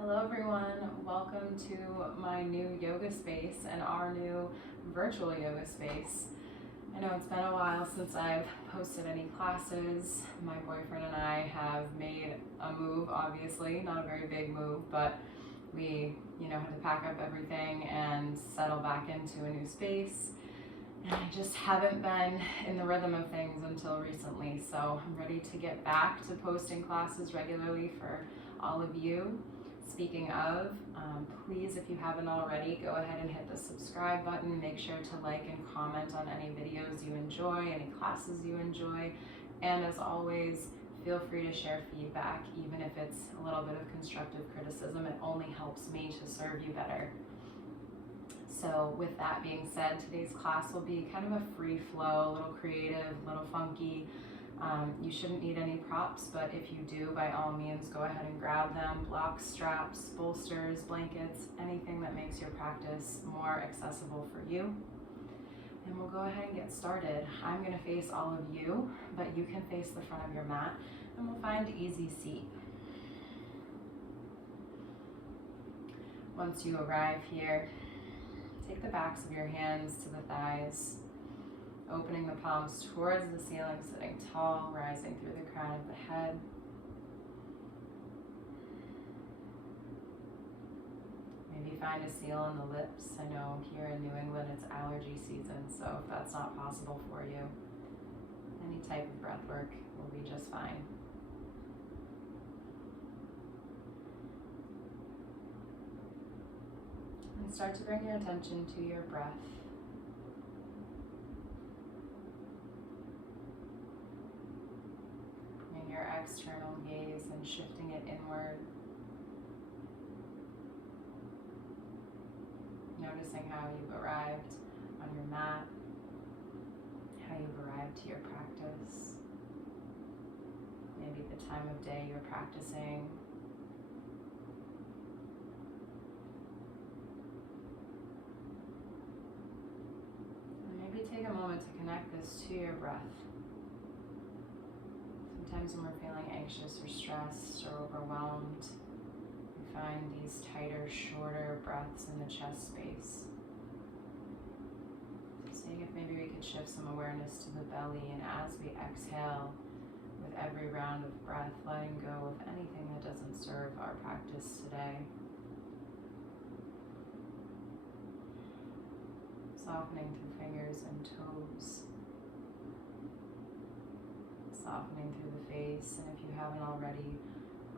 Hello everyone, welcome to my new yoga space and our new virtual yoga space. I know it's been a while since I've posted any classes. My boyfriend and I have made a move, obviously, not a very big move, but we, had to pack up everything and settle back into a new space. And I just haven't been in the rhythm of things until recently, so I'm ready to get back to posting classes regularly for all of you. Speaking of, please, if you haven't already, go ahead and hit the subscribe button. Make sure to like and comment on any videos you enjoy, any classes you enjoy. And as always, feel free to share feedback, even if it's a little bit of constructive criticism. It only helps me to serve you better. So with that being said, today's class will be kind of a free flow, a little creative, a little funky. You shouldn't need any props, but if you do, by all means, go ahead and grab them. Blocks, straps, bolsters, blankets, anything that makes your practice more accessible for you. And we'll go ahead and get started. I'm going to face all of you, but you can face the front of your mat, and we'll find an easy seat. Once you arrive here, take the backs of your hands to the thighs, opening the palms towards the ceiling, sitting tall, rising through the crown of the head. Maybe find a seal on the lips. I know here in New England it's allergy season, so if that's not possible for you, any type of breath work will be just fine. And start to bring your attention to your breath. Bringing your external gaze and shifting it inward. Noticing how you've arrived on your mat, how you've arrived to your practice, maybe the time of day you're practicing. Take a moment to connect this to your breath. Sometimes when we're feeling anxious or stressed or overwhelmed, we find these tighter, shorter breaths in the chest space. So seeing if maybe we could shift some awareness to the belly, and as we exhale, with every round of breath, letting go of anything that doesn't serve our practice today. Softening through fingers and toes. Softening through the face, and if you haven't already,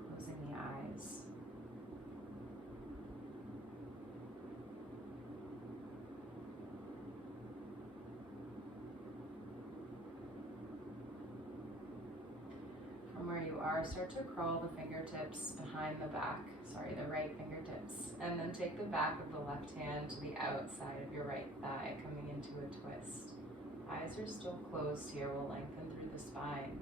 closing the eyes. From where you are, start to crawl the fingertips behind the right fingertips, and then take the back of the left hand to the outside of your right thigh, coming into a twist. Eyes are still closed here, we'll lengthen through the spine.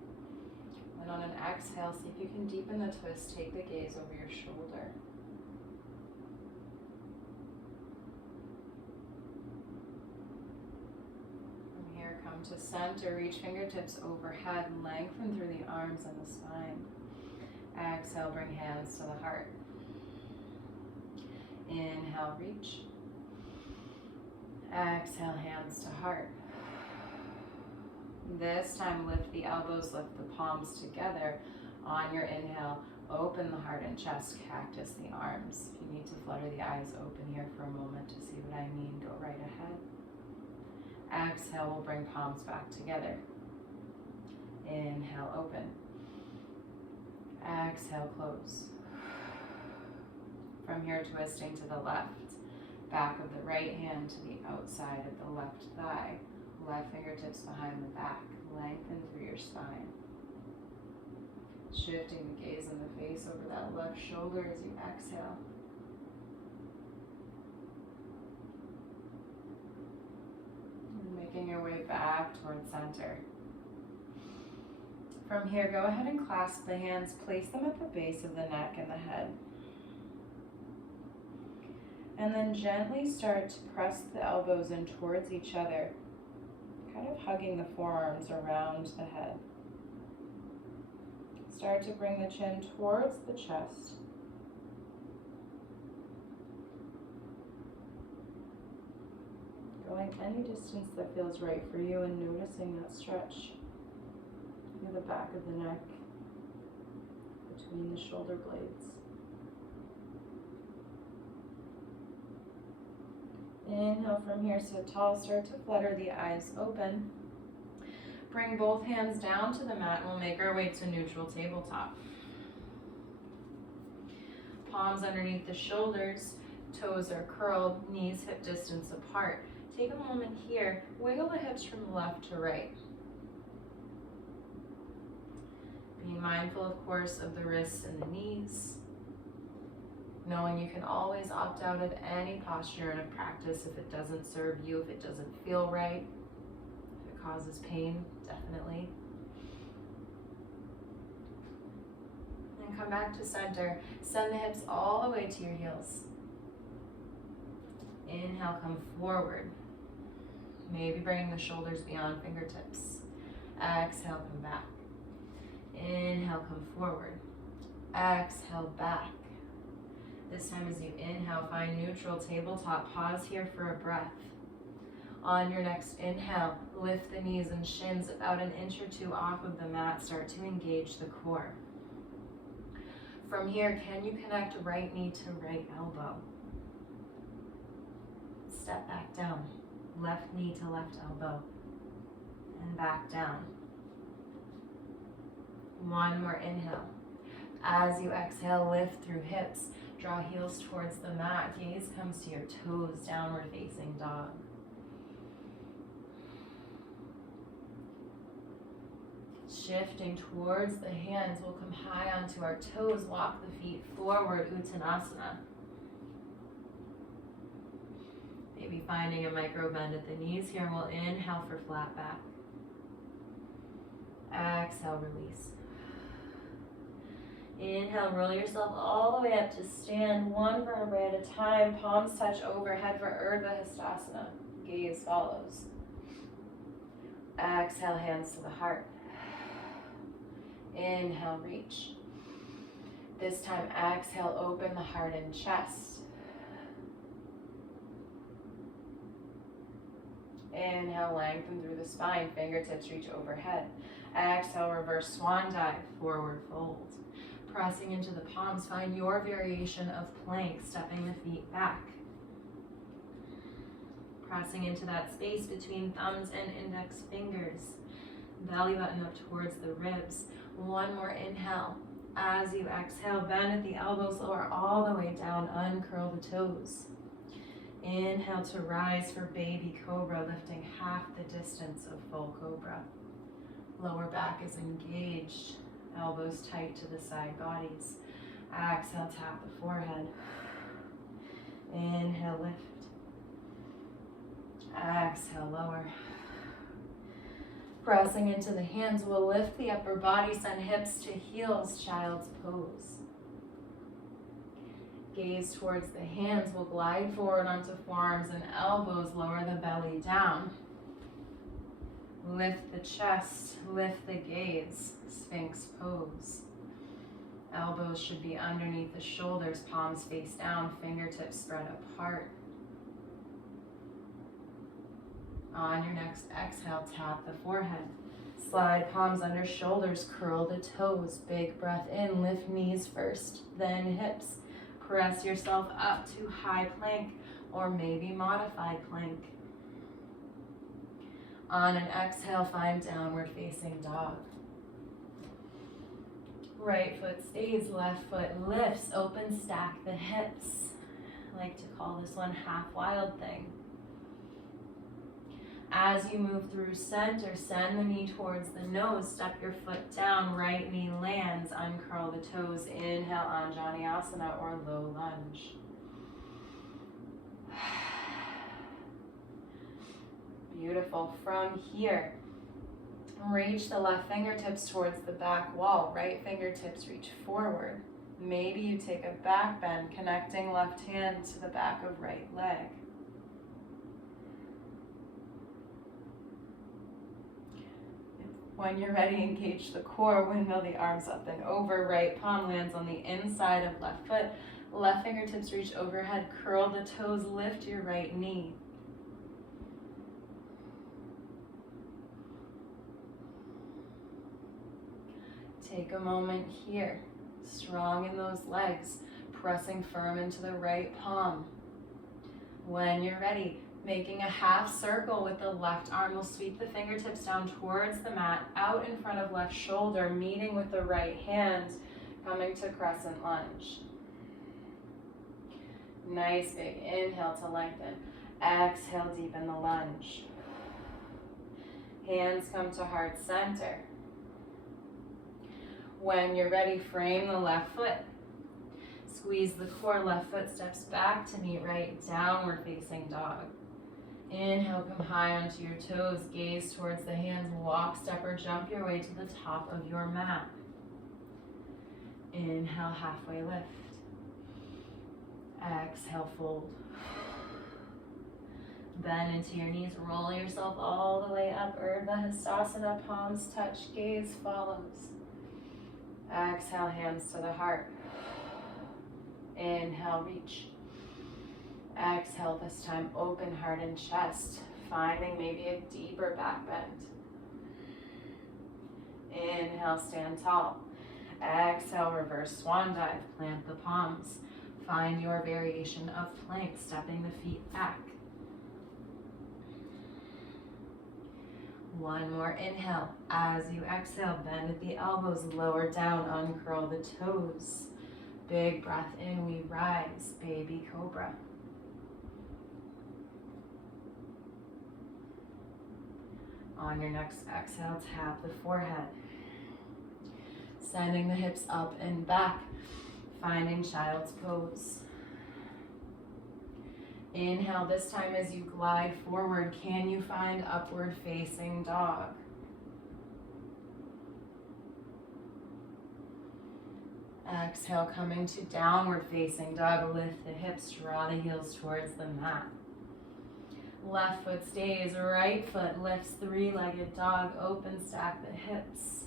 And on an exhale, see if you can deepen the twist, take the gaze over your shoulder. From here, come to center, reach fingertips overhead, lengthen through the arms and the spine. Exhale, bring hands to the heart. Inhale, reach. Exhale, hands to heart. This time, lift the elbows, lift the palms together. On your inhale, open the heart and chest, cactus the arms. If you need to flutter the eyes open here for a moment to see what I mean, go right ahead. Exhale, we'll bring palms back together. Inhale, open. Exhale, close. From here, twisting to the left. Back of the right hand to the outside of the left thigh. Left fingertips behind the back. Lengthen through your spine. Shifting the gaze and the face over that left shoulder as you exhale. And making your way back towards center. From here, go ahead and clasp the hands. Place them at the base of the neck and the head. And then gently start to press the elbows in towards each other, kind of hugging the forearms around the head. Start to bring the chin towards the chest. Going any distance that feels right for you and noticing that stretch through the back of the neck, between the shoulder blades. Inhale from here, sit tall, start to flutter the eyes open. Bring both hands down to the mat and we'll make our way to neutral tabletop. Palms underneath the shoulders, toes are curled, knees hip distance apart. Take a moment here, wiggle the hips from left to right. Being mindful, of course, of the wrists and the knees. Knowing you can always opt out of any posture in a practice if it doesn't serve you, if it doesn't feel right, if it causes pain, definitely. And come back to center. Send the hips all the way to your heels. Inhale, come forward. Maybe bringing the shoulders beyond fingertips. Exhale, come back. Inhale, come forward. Exhale, back. This time as you inhale, find neutral tabletop. Pause here for a breath. On your next inhale, lift the knees and shins about an inch or two off of the mat. Start to engage the core. From here, can you connect right knee to right elbow? Step back down. Left knee to left elbow. And back down. One more inhale. As you exhale, lift through hips. Draw heels towards the mat. Gaze comes to your toes, downward facing dog. Shifting towards the hands, we'll come high onto our toes, walk the feet forward, Uttanasana. Maybe finding a micro bend at the knees here, and we'll inhale for flat back. Exhale, release. Inhale, roll yourself all the way up to stand, one vertebrae at a time. Palms touch overhead for Urdhva Hastasana. Gaze follows. Exhale, hands to the heart. Inhale, reach. This time, exhale, open the heart and chest. Inhale, lengthen through the spine. Fingertips reach overhead. Exhale, reverse swan dive, forward fold. Pressing into the palms, find your variation of plank, stepping the feet back. Pressing into that space between thumbs and index fingers. Belly button up towards the ribs. One more inhale. As you exhale, bend at the elbows, lower all the way down, uncurl the toes. Inhale to rise for baby cobra, lifting half the distance of full cobra. Lower back is engaged. Elbows tight to the side bodies. Exhale, tap the forehead. Inhale, lift. Exhale, lower. Pressing into the hands, we'll lift the upper body, send hips to heels, child's pose. Gaze towards the hands, we'll glide forward onto forearms and elbows, lower the belly down. Lift the chest, lift the gaze, Sphinx Pose. Elbows should be underneath the shoulders, palms face down, fingertips spread apart. On your next exhale, tap the forehead. Slide palms under shoulders, curl the toes. Big breath in, lift knees first, then hips. Press yourself up to high plank or maybe modified plank. On an exhale, find downward facing dog. Right foot stays, left foot lifts, open stack the hips. I like to call this one half wild thing. As you move through center, send the knee towards the nose, step your foot down, right knee lands, uncurl the toes, inhale, Anjaneyasana or low lunge. Beautiful. From here, reach the left fingertips towards the back wall, right fingertips reach forward. Maybe you take a back bend, connecting left hand to the back of right leg. When you're ready, engage the core, windmill the arms up and over. Right palm lands on the inside of left foot. Left fingertips reach overhead, curl the toes, lift your right knee. Take a moment here, strong in those legs, pressing firm into the right palm. When you're ready, making a half circle with the left arm, we'll sweep the fingertips down towards the mat, out in front of left shoulder, meeting with the right hand, coming to Crescent Lunge. Nice big inhale to lengthen. Exhale, deepen the lunge. Hands come to heart center. When you're ready, frame the left foot. Squeeze the core, left foot steps back to meet right, downward facing dog. Inhale, come high onto your toes, gaze towards the hands, walk, step, or jump your way to the top of your mat. Inhale, halfway lift. Exhale, fold. Bend into your knees, roll yourself all the way up, Urdhva Hastasana, palms touch, gaze follows. Exhale, hands to the heart. Inhale, reach. Exhale, this time open heart and chest, finding maybe a deeper back bend. Inhale, stand tall. Exhale, reverse swan dive, plant the palms. Find your variation of plank, stepping the feet back. One more inhale. As you exhale, bend at the elbows, lower down, uncurl the toes. Big breath in, we rise, baby cobra. On your next exhale, tap the forehead. Sending the hips up and back, finding child's pose. Inhale, this time as you glide forward, can you find upward facing dog? Exhale, coming to downward facing dog, lift the hips, draw the heels towards the mat. Left foot stays, right foot lifts, three-legged dog, open stack the hips.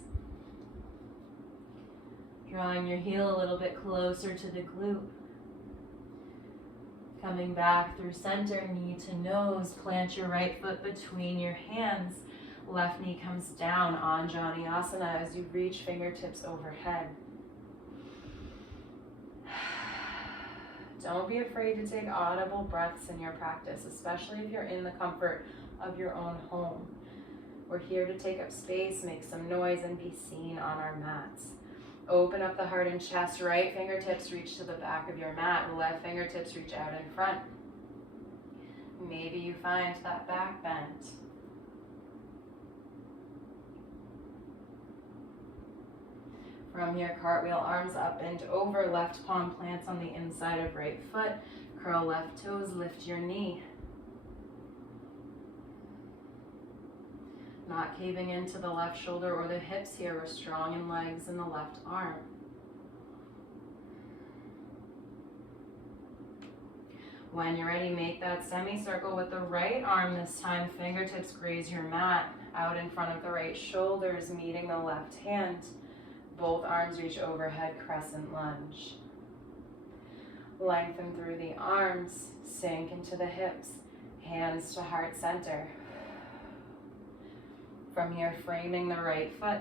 Drawing your heel a little bit closer to the glute. Coming back through center, knee to nose, plant your right foot between your hands. Left knee comes down, Anjaneyasana, as you reach fingertips overhead. Don't be afraid to take audible breaths in your practice, especially if you're in the comfort of your own home. We're here to take up space, make some noise, and be seen on our mats. Open up the heart and chest, right fingertips reach to the back of your mat, left fingertips reach out in front. Maybe you find that back bend. From here, cartwheel, arms up and over, left palm plants on the inside of right foot, curl left toes, lift your knee. Not caving into the left shoulder or the hips here. We're strong in legs and the left arm. When you're ready, make that semicircle with the right arm this time. Fingertips graze your mat out in front of the right shoulders, meeting the left hand. Both arms reach overhead, crescent lunge. Lengthen through the arms, sink into the hips, hands to heart center. From here, framing the right foot,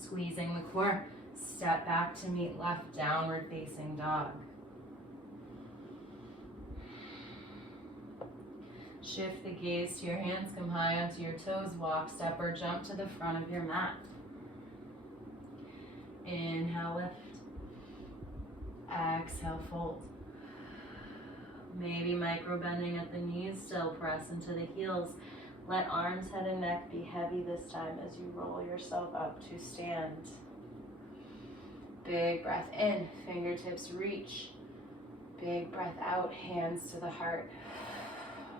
squeezing the core, step back to meet left, downward facing dog. Shift the gaze to your hands, come high onto your toes, walk, step, or jump to the front of your mat. Inhale, lift. Exhale, fold. Maybe micro bending at the knees, still press into the heels. Let arms, head, and neck be heavy this time as you roll yourself up to stand. Big breath in, fingertips reach. Big breath out, hands to the heart.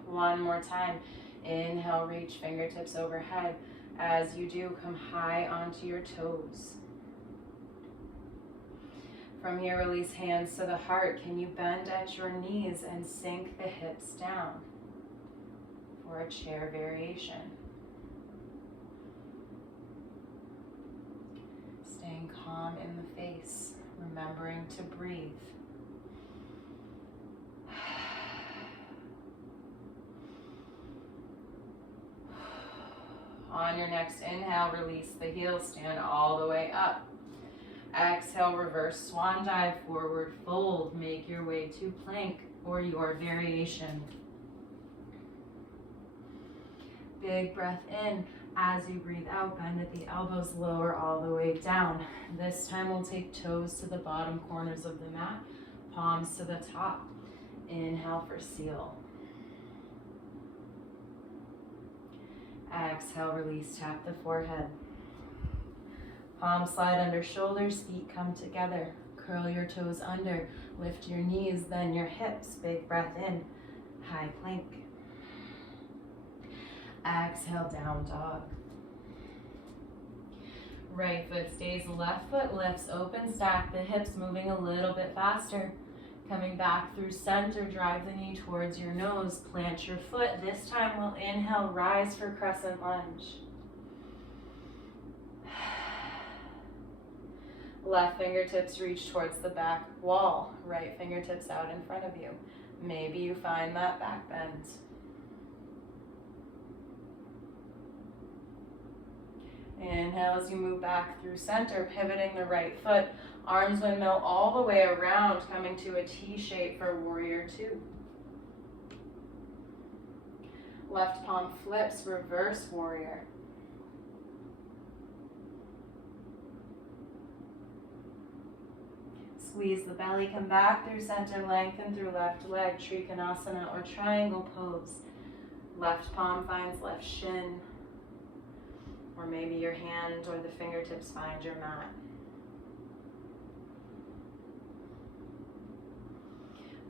One more time. Inhale, reach, fingertips overhead. As you do, come high onto your toes. From here, release hands to the heart. Can you bend at your knees and sink the hips down for a chair variation? Staying calm in the face, remembering to breathe. On your next inhale, release the heels, stand all the way up. Exhale, reverse swan dive, forward fold. Make your way to plank or your variation. Big breath in. As you breathe out, bend at the elbows, lower all the way down. This time we'll take toes to the bottom corners of the mat, palms to the top. Inhale for seal. Exhale, release, tap the forehead. Palms slide under shoulders, feet come together. Curl your toes under, lift your knees, then your hips. Big breath in, high plank. Exhale, down dog. Right foot stays, left foot lifts, open, stack the hips, moving a little bit faster. Coming back through center, drive the knee towards your nose, plant your foot. This time we'll inhale, rise for crescent lunge. Left fingertips reach towards the back wall, right fingertips out in front of you. Maybe you find that back bend. Inhale as you move back through center, pivoting the right foot. Arms windmill all the way around, coming to a T shape for warrior two. Left palm flips, reverse warrior. Squeeze the belly, come back through center, lengthen through left leg, Skandasana or triangle pose. Left palm finds left shin, or maybe your hand or the fingertips find your mat.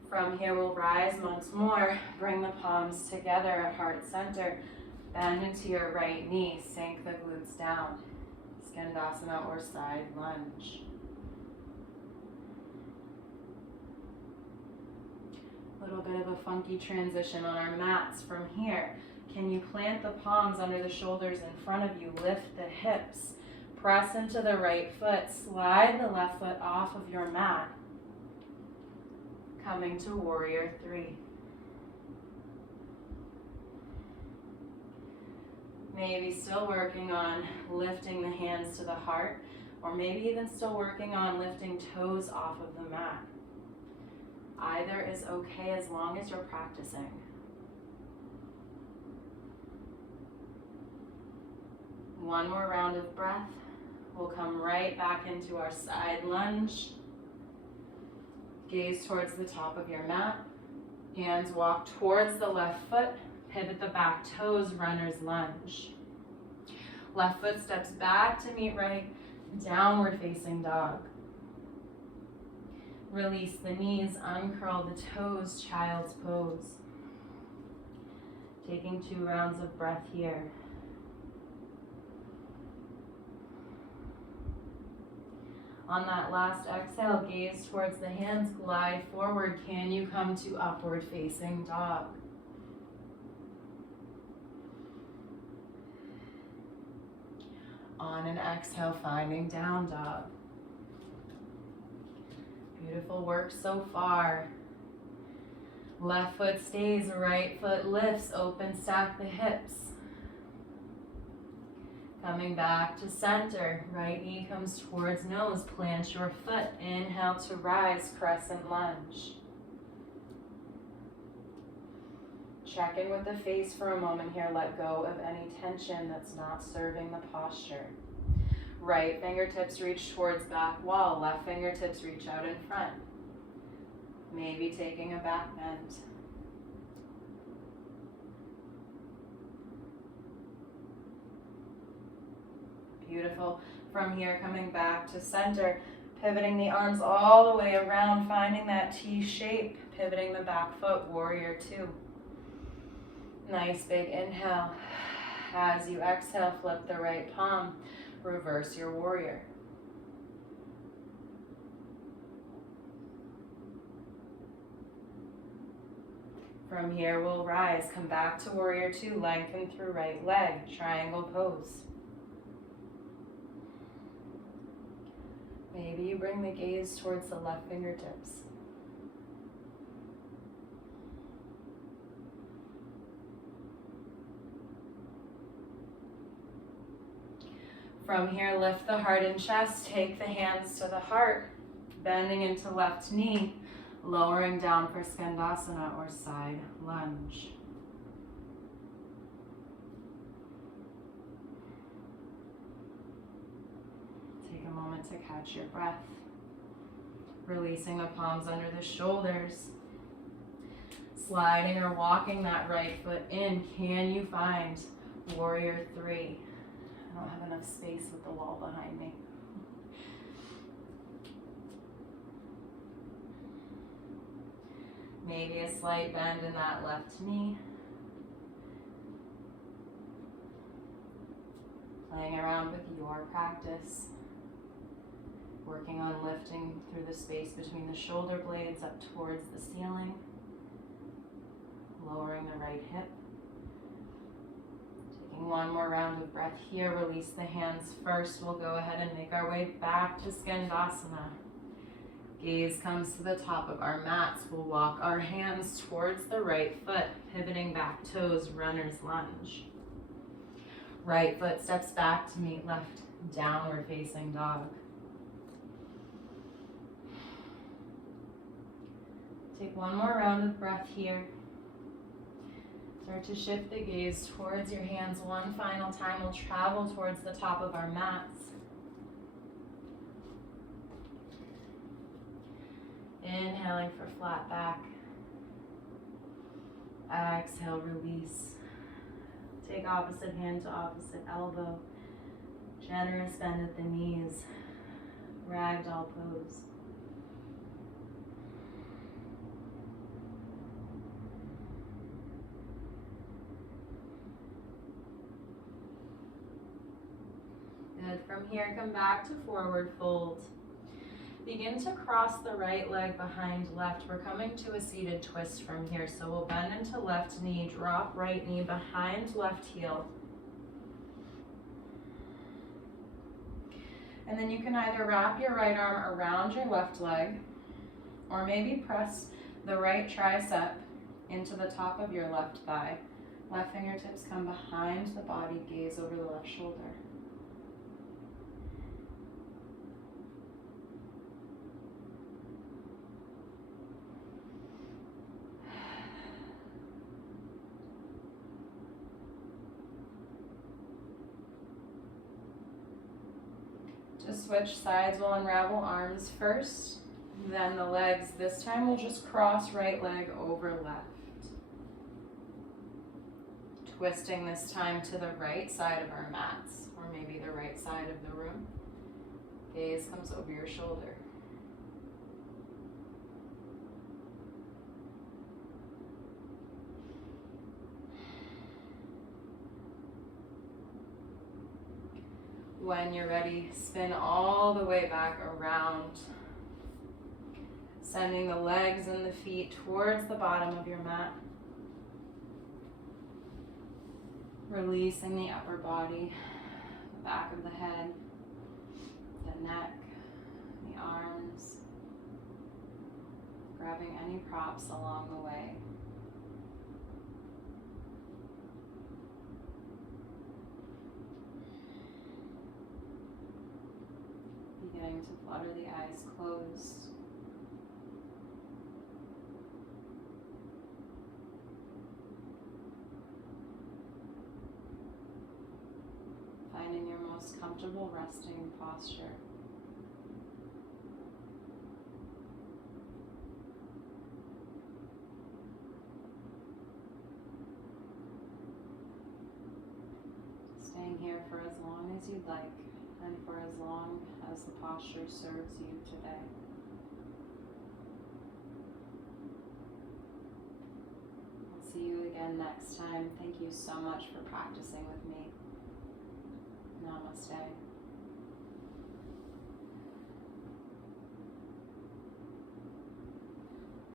From here, we'll rise once more. Bring the palms together at heart center. Bend into your right knee. Sink the glutes down. Skandasana or side lunge. A little bit of a funky transition on our mats. From here, can you plant the palms under the shoulders in front of you? Lift the hips. Press into the right foot. Slide the left foot off of your mat. Coming to warrior three. Maybe still working on lifting the hands to the heart, or maybe even still working on lifting toes off of the mat. Either is okay as long as you're practicing. One more round of breath. We'll come right back into our side lunge. Gaze towards the top of your mat. Hands walk towards the left foot. Pivot the back toes, runner's lunge. Left foot steps back to meet right, downward facing dog. Release the knees, uncurl the toes, child's pose. Taking 2 rounds of breath here. On that last exhale, gaze towards the hands, glide forward. Can you come to upward facing dog? On an exhale, finding down dog. Beautiful work so far. Left foot stays, right foot lifts, open, stack the hips. Coming back to center, right knee comes towards nose, plant your foot, inhale to rise, crescent lunge. Check in with the face for a moment here, let go of any tension that's not serving the posture. Right fingertips reach towards back wall, left fingertips reach out in front. Maybe taking a back bend. Beautiful. From here, coming back to center, pivoting the arms all the way around, finding that T shape, pivoting the back foot, warrior two. Nice big inhale. As you exhale, flip the right palm, reverse your warrior. From here, we'll rise, come back to warrior two, lengthen through right leg, triangle pose. Maybe you bring the gaze towards the left fingertips. From here, lift the heart and chest, take the hands to the heart, bending into left knee, lowering down for Skandasana or side lunge. Take a moment to catch your breath, releasing the palms under the shoulders, sliding or walking that right foot in. Can you find warrior three? I don't have enough space with the wall behind me. Maybe a slight bend in that left knee. Playing around with your practice. Working on lifting through the space between the shoulder blades up towards the ceiling. Lowering the right hip. Taking one more round of breath here. Release the hands first. We'll go ahead and make our way back to Skandasana. Gaze comes to the top of our mats. We'll walk our hands towards the right foot, pivoting back toes, runner's lunge. Right foot steps back to meet left, downward facing dog. Take one more round of breath here. Start to shift the gaze towards your hands one final time. We'll travel towards the top of our mats. Inhaling for flat back. Exhale, release. Take opposite hand to opposite elbow. Generous bend at the knees. Ragdoll pose. Good. From here, come back to forward fold. Begin to cross the right leg behind left. We're coming to a seated twist from here. So we'll bend into left knee, drop right knee behind left heel. And then you can either wrap your right arm around your left leg, or maybe press the right tricep into the top of your left thigh. Left fingertips come behind the body, gaze over the left shoulder. To switch sides, we'll unravel arms first, then the legs. This time we'll just cross right leg over left. Twisting this time to the right side of our mats, or maybe the right side of the room. Gaze comes over your shoulder. When you're ready, spin all the way back around, sending the legs and the feet towards the bottom of your mat. Releasing the upper body, the back of the head, the neck, the arms, grabbing any props along the way. Beginning to flutter the eyes closed. Finding your most comfortable resting posture. Staying here for as long as you'd like, and for as long as the posture serves you today. I'll see you again next time. Thank you so much for practicing with me. Namaste.